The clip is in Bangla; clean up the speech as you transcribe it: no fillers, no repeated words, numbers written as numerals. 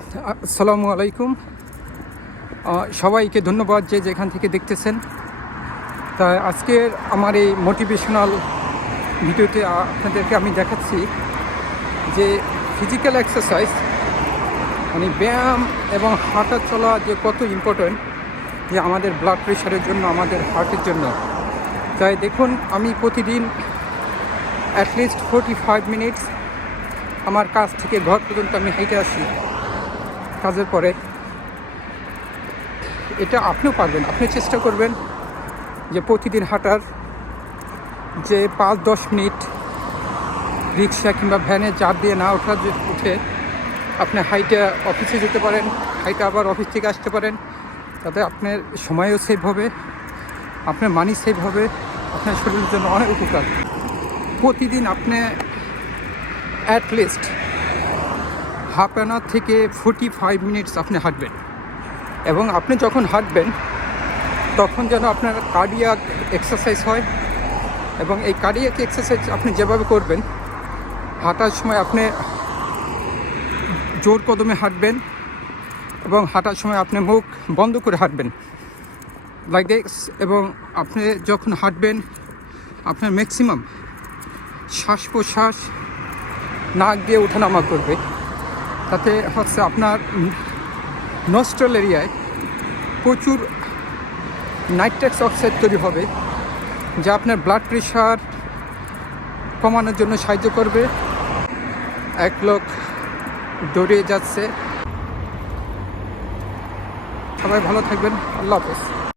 আসসালামু আলাইকুম। সবাইকে ধন্যবাদ যে যেখান থেকে দেখতেছেন। তা আজকের আমার এই মোটিভেশনাল ভিডিওতে আপনাদেরকে আমি দেখাচ্ছি যে ফিজিক্যাল এক্সারসাইজ মানে ব্যায়াম এবং হাঁটা চলা যে কত ইম্পর্ট্যান্ট যে আমাদের ব্লাড প্রেশারের জন্য, আমাদের হার্টের জন্য। তাই দেখুন, আমি প্রতিদিন অ্যাটলিস্ট 45 মিনিটস আমার কাজ থেকে ঘর পর্যন্ত আমি হেঁটে আসি কাজের পরে। এটা আপনিও পারবেন, আপনি চেষ্টা করবেন যে প্রতিদিন হাঁটার, যে 5-10 মিনিট রিক্সা কিংবা ভ্যানে চাপ দিয়ে না উঠে আপনি হাইটে অফিসে যেতে পারেন, হাইটে আবার অফিস থেকে আসতে পারেন। তাতে আপনার সময়ও সেভ হবে, আপনার মানি সেভ হবে, আপনার শরীরের জন্য অনেক উপকার। প্রতিদিন আপনি অ্যাটলিস্ট হাফ অ্যান আওয়ার থেকে 45 মিনিটস আপনি হাঁটবেন। এবং আপনি যখন হাঁটবেন তখন যেন আপনার কার্ডিয়াক এক্সারসাইজ হয়। এবং এই কার্ডিয়াক এক্সারসাইজ আপনি যেভাবে করবেন, হাঁটার সময় আপনি জোর কদমে হাঁটবেন এবং হাঁটার সময় আপনি মুখ বন্ধ করে হাঁটবেন, লাইক দিস। এবং আপনি যখন হাঁটবেন আপনার ম্যাক্সিমাম শ্বাস প্রশ্বাস নাক দিয়ে ওঠানামা করবে। তাতে হচ্ছে আপনার নস্ট্রাল এরিয়ায় প্রচুর নাইট্রাস অক্সাইড তৈরি হবে, যা আপনার ব্লাড প্রেশার কমানোর জন্য সাহায্য করবে। এক লোক দৌড়ে যাচ্ছে। সবাই ভালো থাকবেন। আল্লাহ হাফেজ।